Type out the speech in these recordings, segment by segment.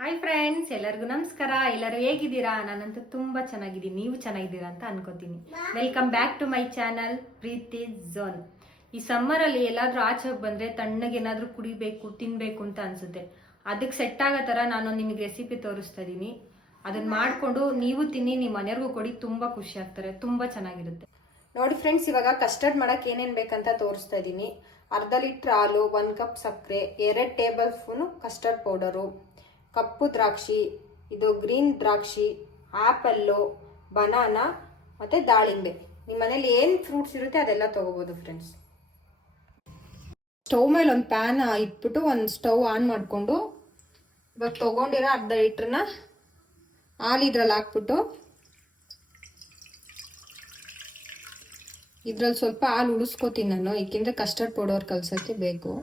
Hi friends, ಎಲ್ಲರಿಗೂ ನಮಸ್ಕಾರ. ಎಲ್ಲರೂ ಹೇಗಿದ್ದೀರಾ? ನಾನಂತೂ ತುಂಬಾ ಚೆನ್ನಾಗಿದ್ದೀನಿ. ನೀವು ಚೆನ್ನಾಗಿದ್ದೀರಾ ಅಂತ ಅನ್ಕೋತೀನಿ. Welcome back to my channel Preethi zone. ಈ ಸಮ್ಮರಲ್ಲಿ ಎಲ್ಲಾದ್ರೂ ಆಚೆ ಬಂದ್ರೆ ತಣ್ಣಗೆ ಏನಾದ್ರೂ ಕುಡಿಬೇಕು, ತಿನ್ಬೇಕು ಅಂತ ಅನ್ಸುತ್ತೆ. ಅದಕ್ಕೆ ಸೆಟ್ ಆಗೋ ತರ ನಾನು ನಿಮಗೆ ರೆಸಿಪಿ ತೋರಿಸ್ತಾ ಇದೀನಿ. ಅದನ್ನ ಮಾಡ್ಕೊಂಡು ನೀವು ತಿನ್ನಿ, ನಿಮ್ಮ ಮನೆಯವ್ರಿಗೂ ಕೊಡಿ. ತುಂಬಾ ಖುಷಿ ಆಗ್ತಾರೆ, ತುಂಬಾ ಚೆನ್ನಾಗಿರುತ್ತೆ. ನೋಡಿ ಫ್ರೆಂಡ್ಸ್, ಇವಾಗ ಕಸ್ಟರ್ಡ್ ಮಾಡಕ್ ಏನೇನ್ ಬೇಕಂತ ತೋರಿಸ್ತಾ ಇದೀನಿ. ಅರ್ಧ ಲೀಟರ್ ಹಾಲು, 1 ಕಪ್ ಸಕ್ಕರೆ, 2 ಟೇಬಲ್ ಸ್ಪೂನ್ ಕಸ್ಟರ್ಡ್ ಪೌಡರು, ಕಪ್ಪು ದ್ರಾಕ್ಷಿ, ಇದು ಗ್ರೀನ್ ದ್ರಾಕ್ಷಿ, ಆಪಲ್ಲು, ಬನಾನಾ ಮತ್ತು ದಾಳಿಂಬೆ. ನಿಮ್ಮ ಮನೇಲಿ ಏನು ಫ್ರೂಟ್ಸ್ ಇರುತ್ತೆ ಅದೆಲ್ಲ ತೊಗೋಬೋದು ಫ್ರೆಂಡ್ಸ್. ಸ್ಟವ್ ಮೇಲೆ ಒಂದು ಪ್ಯಾನ್ ಇಟ್ಬಿಟ್ಟು ಒಂದು ಸ್ಟವ್ ಆನ್ ಮಾಡಿಕೊಂಡು ಇವಾಗ ತೊಗೊಂಡಿರೋ ಅರ್ಧ ಲೀಟ್ರನ್ನ ಹಾಲು ಇದ್ರಲ್ಲಿ ಹಾಕ್ಬಿಟ್ಟು ಇದ್ರಲ್ಲಿ ಸ್ವಲ್ಪ ಹಾಲು ಉಳಿಸ್ಕೋತೀನಿ ನಾನು, ಏಕೆಂದರೆ ಕಸ್ಟರ್ಡ್ ಪೌಡರ್ ಕಲ್ಸೋಕ್ಕೆ ಬೇಕು.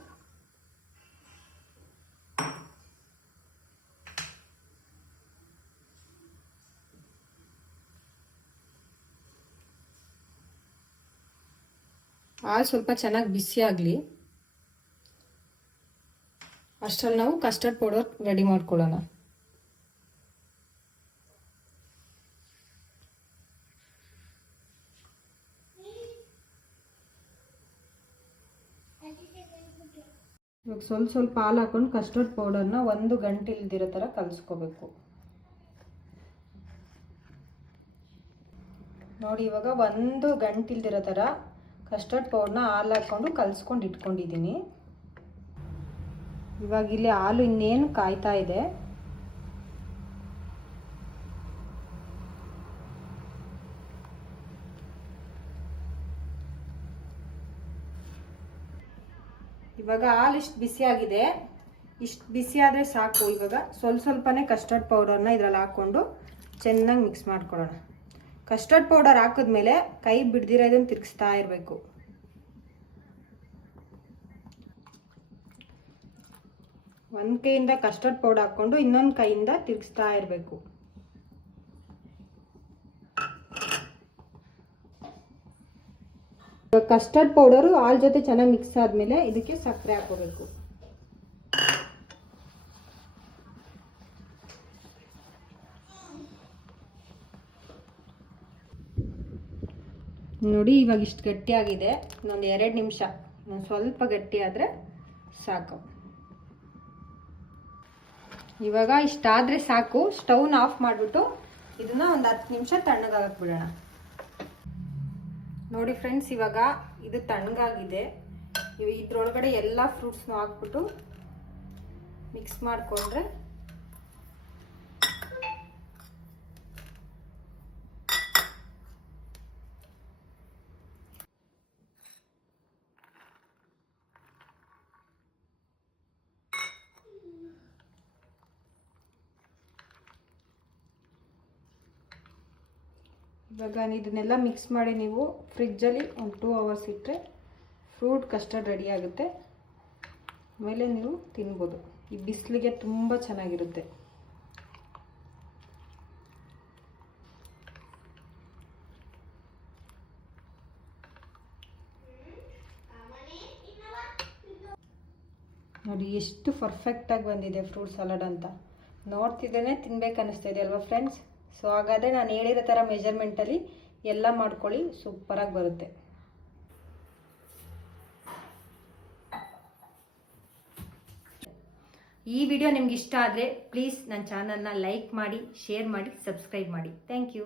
ಹಾಲು ಸ್ವಲ್ಪ ಚೆನ್ನಾಗಿ ಬಿಸಿ ಆಗಲಿ. ಅಷ್ಟರಲ್ಲಿ ನಾವು ಕಸ್ಟರ್ಡ್ ಪೌಡರ್ ರೆಡಿ ಮಾಡ್ಕೊಳ್ಳೋಣ. ಇವಾಗ ಸ್ವಲ್ಪ ಹಾಲು ಹಾಕೊಂಡು ಕಸ್ಟರ್ಡ್ ಪೌಡರ್ನ 1 ಗಂಟೆ ಇಲ್ದಿರೋ ಥರ ಕಲಿಸ್ಕೋಬೇಕು. ನೋಡಿ, ಇವಾಗ 1 ಗಂಟೆ ಇಲ್ದಿರೋ ಥರ ಕಸ್ಟರ್ಡ್ ಪೌಡರ್ನ ಹಾಲು ಹಾಕ್ಕೊಂಡು ಕಲಿಸ್ಕೊಂಡು ಇಟ್ಕೊಂಡಿದ್ದೀನಿ. ಇವಾಗ ಇಲ್ಲಿ ಹಾಲು ಇನ್ನೇನು ಕಾಯ್ತಾ ಇದೆ. ಇವಾಗ ಹಾಲು ಇಷ್ಟು ಬಿಸಿಯಾಗಿದೆ. ಇಷ್ಟು ಬಿಸಿ ಆದರೆ ಸಾಕು. ಇವಾಗ ಸ್ವಲ್ಪನೇ ಕಸ್ಟರ್ಡ್ ಪೌಡರ್ನ ಇದರಲ್ಲಿ ಹಾಕ್ಕೊಂಡು ಚೆನ್ನಾಗಿ ಮಿಕ್ಸ್ ಮಾಡ್ಕೊಳ್ಳೋಣ. ಕಸ್ಟರ್ಡ್ ಪೌಡರ್ ಹಾಕಿದ್ಮೇಲೆ ಕೈ ಬಿಡ್ದಿರ ಇದನ್ನು ತಿರುಗಿಸ್ತಾ ಇರಬೇಕು. ಒಂದು ಕೈಯಿಂದ ಕಸ್ಟರ್ಡ್ ಪೌಡರ್ ಹಾಕ್ಕೊಂಡು ಇನ್ನೊಂದು ಕೈಯಿಂದ ತಿರುಗಿಸ್ತಾ ಇರಬೇಕು. ಕಸ್ಟರ್ಡ್ ಪೌಡರು ಹಾಲು ಜೊತೆ ಚೆನ್ನಾಗಿ ಮಿಕ್ಸ್ ಆದಮೇಲೆ ಇದಕ್ಕೆ ಸಕ್ಕರೆ ಹಾಕೋಬೇಕು. ನೋಡಿ, ಇವಾಗ ಇಷ್ಟು ಗಟ್ಟಿಯಾಗಿದೆ. ಇನ್ನೊಂದು 2 ನಿಮಿಷ ಸ್ವಲ್ಪ ಗಟ್ಟಿ ಆದರೆ ಸಾಕು. ಇವಾಗ ಇಷ್ಟಾದರೆ ಸಾಕು. ಸ್ಟವ್ನ ಆಫ್ ಮಾಡಿಬಿಟ್ಟು ಇದನ್ನ ಒಂದು 10 ನಿಮಿಷ ತಣ್ಣಗಾಗಕ್ಕೆ ಬಿಡೋಣ. ನೋಡಿ ಫ್ರೆಂಡ್ಸ್, ಇವಾಗ ಇದು ತಣ್ಣಗಾಗಿದೆ. ಇದ್ರೊಳಗಡೆ ಎಲ್ಲ ಫ್ರೂಟ್ಸ್ನೂ ಹಾಕ್ಬಿಟ್ಟು ಮಿಕ್ಸ್ ಮಾಡಿಕೊಂಡ್ರೆ ಇವಾಗ ಇದನ್ನೆಲ್ಲ ಮಿಕ್ಸ್ ಮಾಡಿ ನೀವು ಫ್ರಿಜ್ಜಲ್ಲಿ ಒಂದು 2 ಅವರ್ಸ್ ಇಟ್ಟರೆ ಫ್ರೂಟ್ ಕಸ್ಟರ್ಡ್ ರೆಡಿ ಆಗುತ್ತೆ. ಆಮೇಲೆ ನೀವು ತಿನ್ಬೋದು. ಈ ಬಿಸಿಲಿಗೆ ತುಂಬ ಚೆನ್ನಾಗಿರುತ್ತೆ. ನೋಡಿ ಎಷ್ಟು ಪರ್ಫೆಕ್ಟಾಗಿ ಬಂದಿದೆ ಫ್ರೂಟ್ ಸಲಾಡ್ ಅಂತ. ನೋಡ್ತಿದ್ದೇನೆ ತಿನ್ಬೇಕು ಅನ್ನಿಸ್ತಾ ಇದೆ ಅಲ್ವಾ ಫ್ರೆಂಡ್ಸ್? ಸೊ ಹಾಗಾದರೆ ನಾನು ಹೇಳಿರೋ ಥರ ಮೆಜರ್ಮೆಂಟಲ್ಲಿ ಎಲ್ಲ ಮಾಡ್ಕೊಳ್ಳಿ, ಸೂಪರಾಗಿ ಬರುತ್ತೆ. ಈ ವಿಡಿಯೋ ನಿಮ್ಗೆ ಇಷ್ಟ ಆದರೆ ಪ್ಲೀಸ್ ನನ್ನ ಚಾನಲ್ನ ಲೈಕ್ ಮಾಡಿ, ಶೇರ್ ಮಾಡಿ, ಸಬ್ಸ್ಕ್ರೈಬ್ ಮಾಡಿ. Thank you.